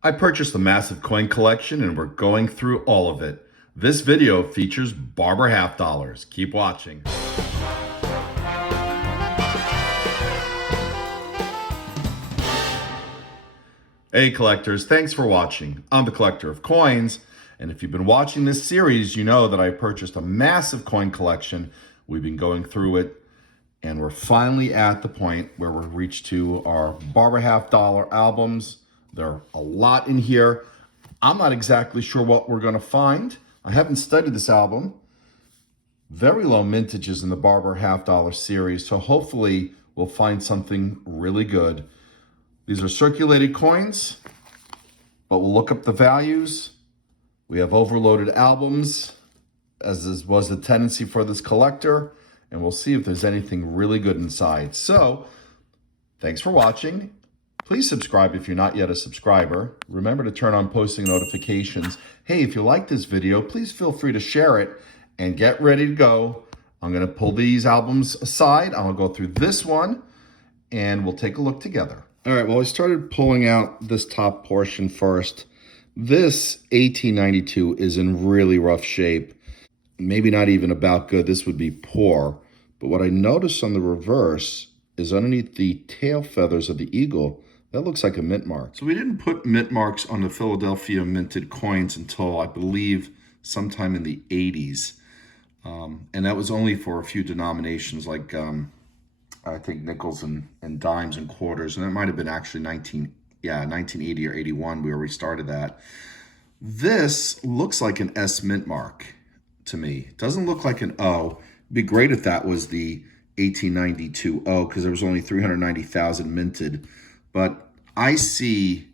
I purchased a massive coin collection and we're going through all of it. This video features Barber Half Dollars. Keep watching. Hey collectors, thanks for watching. I'm the collector of coins, and if you've been watching this series, you know that I purchased a massive coin collection. We've been going through it, and we're finally at the point where we've reached to our Barber Half Dollar albums. There are a lot in here. I'm not exactly sure what we're gonna find. I haven't studied this album. Very low mintages in the Barber Half Dollar series, so hopefully we'll find something really good. These are circulated coins, but we'll look up the values. We have overloaded albums, as was the tendency for this collector, and we'll see if there's anything really good inside. So, thanks for watching. Please subscribe if you're not yet a subscriber. Remember to turn on posting notifications. Hey, if you like this video, please feel free to share it and get ready to go. I'm gonna pull these albums aside. I'm gonna go through this one and we'll take a look together. All right, well, I started pulling out this top portion first. This 1892 is in really rough shape. Maybe not even about good. This would be poor. But what I noticed on the reverse is underneath the tail feathers of the eagle, that looks like a mint mark. So we didn't put mint marks on the Philadelphia minted coins until, I believe, sometime in the 80s. And that was only for a few denominations like I think nickels and dimes and quarters, and it might have been actually 1980 or 81 where we started that. This looks like an S mint mark to me. It doesn't look like an O. It'd be great if that was the 1892 O, because there was only 390,000 minted. But I see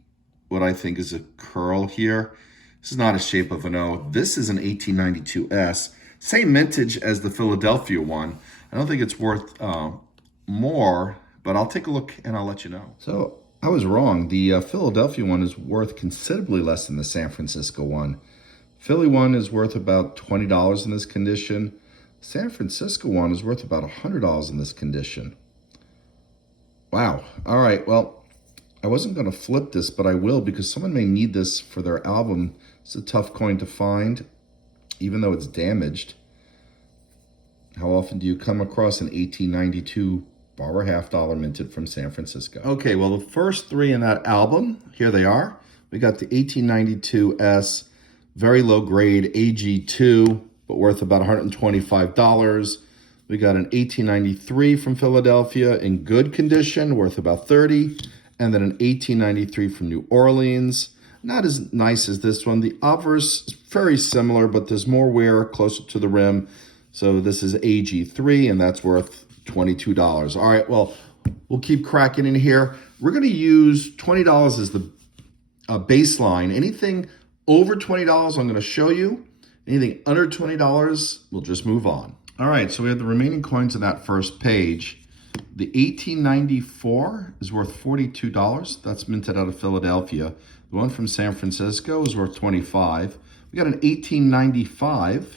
what I think is a curl here. This is not a shape of an O. This is an 1892 S. Same mintage as the Philadelphia one. I don't think it's worth more, but I'll take a look and I'll let you know. So I was wrong. The Philadelphia one is worth considerably less than the San Francisco one. Philly one is worth about $20 in this condition. San Francisco one is worth about $100 in this condition. Wow. All right. Well, I wasn't going to flip this, but I will, because someone may need this for their album. It's a tough coin to find, even though it's damaged. How often do you come across an 1892 Barber Half Dollar minted from San Francisco? Okay, well, the first three in that album, here they are. We got the 1892 S, very low grade, AG2, but worth about $125. We got an 1893 from Philadelphia in good condition, worth about $30. And then an 1893 from New Orleans. Not as nice as this one. The Obverse is very similar, but there's more wear closer to the rim. So this is AG3, and that's worth $22. All right, well, we'll keep cracking in here. We're going to use $20 as the baseline. Anything over $20, I'm going to show you. Anything under $20, we'll just move on. All right, so we have the remaining coins on that first page. The 1894 is worth $42. That's minted out of Philadelphia. The one from San Francisco is worth $25. We got an 1895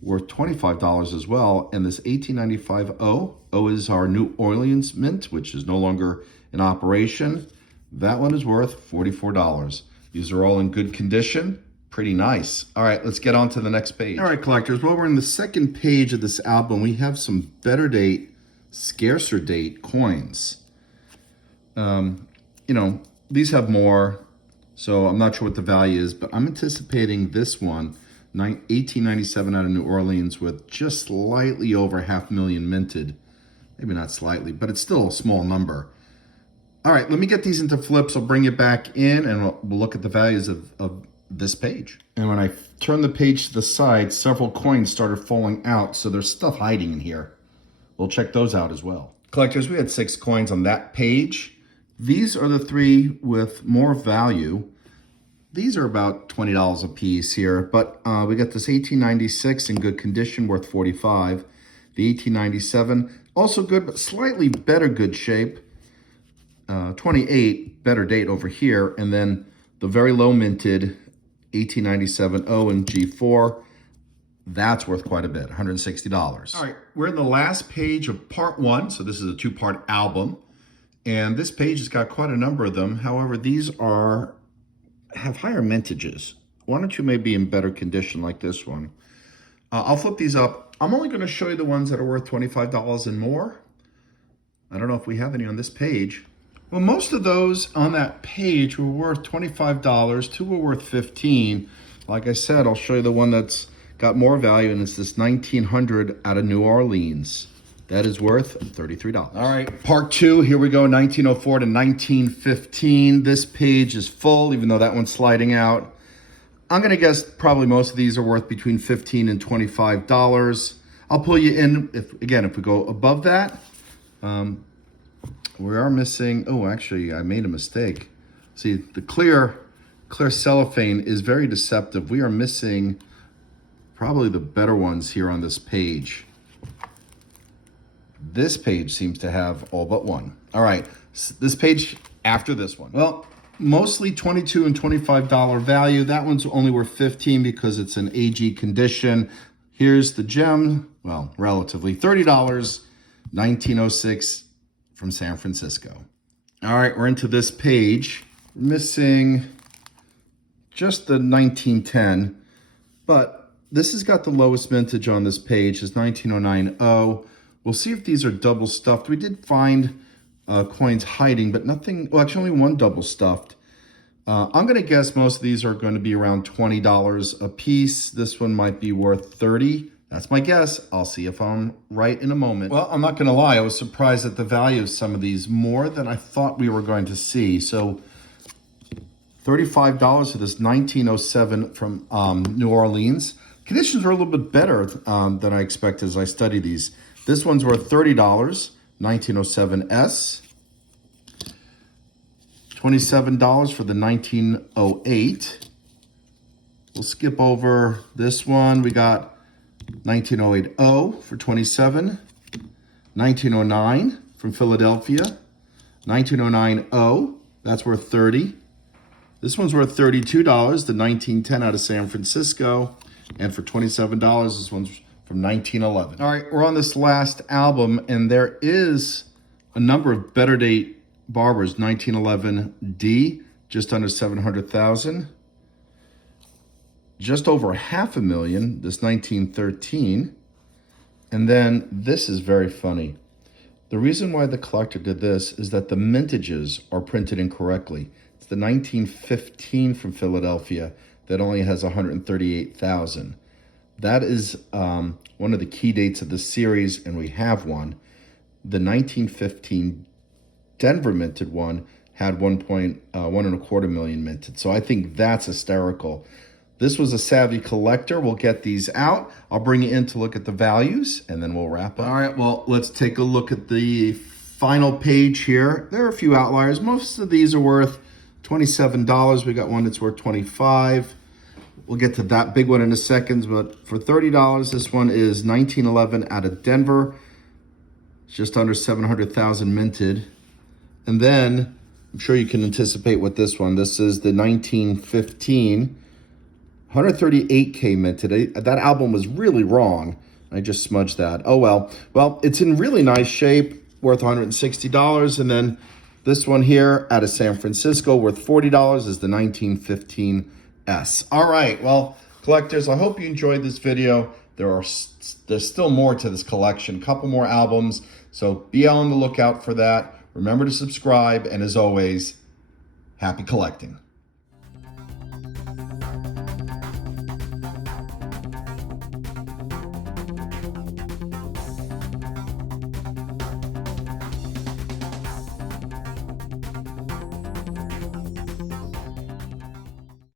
worth $25 as well. And this 1895 O is our New Orleans mint, which is no longer in operation. That one is worth $44. These are all in good condition. Pretty nice. All right, let's get on to the next page. All right, collectors, well, we're in the second page of this album. We have some better date, scarcer date coins. You know, these have more, so I'm not sure what the value is, but I'm anticipating this one, 1897 out of New Orleans, with just slightly over 500,000 minted. Maybe not slightly, but it's still a small number. All right, let me get these into flips. I'll bring it back in and we'll look at the values of this page. And when I turn the page to the side, several coins started falling out, so there's stuff hiding in here. We'll check those out as well. Collectors, we had 6 coins on that page. These are the 3 with more value. These are about $20 a piece here, but we got this 1896 in good condition, worth $45. The 1897, also good, but slightly better good shape. 28, better date over here. And then the very low minted 1897 O and G4. That's worth quite a bit, $160. All right, we're in the last page of part 1. So this is a 2-part album. And this page has got quite a number of them. However, these are have higher mintages. One or two may be in better condition like this one. I'll flip these up. I'm only going to show you the ones that are worth $25 and more. I don't know if we have any on this page. Well, most of those on that page were worth $25. Two were worth $15. Like I said, I'll show you the one that's got more value, and it's this 1900 out of New Orleans. That is worth $33. All right, part two, here we go, 1904 to 1915. This page is full, even though that one's sliding out. I'm gonna guess probably most of these are worth between $15 and $25. I'll pull you in, if we go above that, we are missing, oh, actually, I made a mistake. See, the clear cellophane is very deceptive. We are missing probably the better ones here on this page. This page seems to have all but one. All right, this page after this one. Well, mostly $22 and $25 value. That one's only worth $15 because it's an AG condition. Here's the gem, well, relatively $30, 1906 from San Francisco. All right, we're into this page. We're missing just the 1910, but this has got the lowest vintage on this page, is 1909-0. We'll see if these are double stuffed. We did find coins hiding, but nothing, well, actually only one double stuffed. I'm gonna guess most of these are gonna be around $20 a piece. This one might be worth $30. That's my guess. I'll see if I'm right in a moment. Well, I'm not gonna lie, I was surprised at the value of some of these, more than I thought we were going to see. So $35 for this 1907 from New Orleans. Conditions are a little bit better than I expected as I study these. This one's worth $30, 1907S. $27 for the 1908. We'll skip over this one. We got 1908-0 for $27. 1909 from Philadelphia. 1909-0, that's worth $30. This one's worth $32, the 1910 out of San Francisco. And for $27, this one's from 1911. All right, we're on this last album, and there is a number of better date Barbers. 1911D, just under 700,000. Just over $500,000, this 1913. And then this is very funny. The reason why the collector did this is that the mintages are printed incorrectly. It's the 1915 from Philadelphia that only has 138,000. That is one of the key dates of the series, and we have one. The 1915 Denver minted one had 1.25 million minted. So I think that's hysterical. This was a savvy collector. We'll get these out. I'll bring you in to look at the values, and then we'll wrap up. All right, well, let's take a look at the final page here. There are a few outliers. Most of these are worth $27. We got one that's worth $25. We'll get to that big one in a second, but for $30, this one is 1911 out of Denver. It's just under 700,000 minted. And then, I'm sure you can anticipate what this one, this is the 1915, 138K minted. That album was really wrong. I just smudged that. Oh well. Well, it's in really nice shape, worth $160. And then this one here out of San Francisco, worth $40, is the 1915S. All right, well, collectors, I hope you enjoyed this video. There's still more to this collection, a couple more albums, so be on the lookout for that. Remember to subscribe, and as always, happy collecting.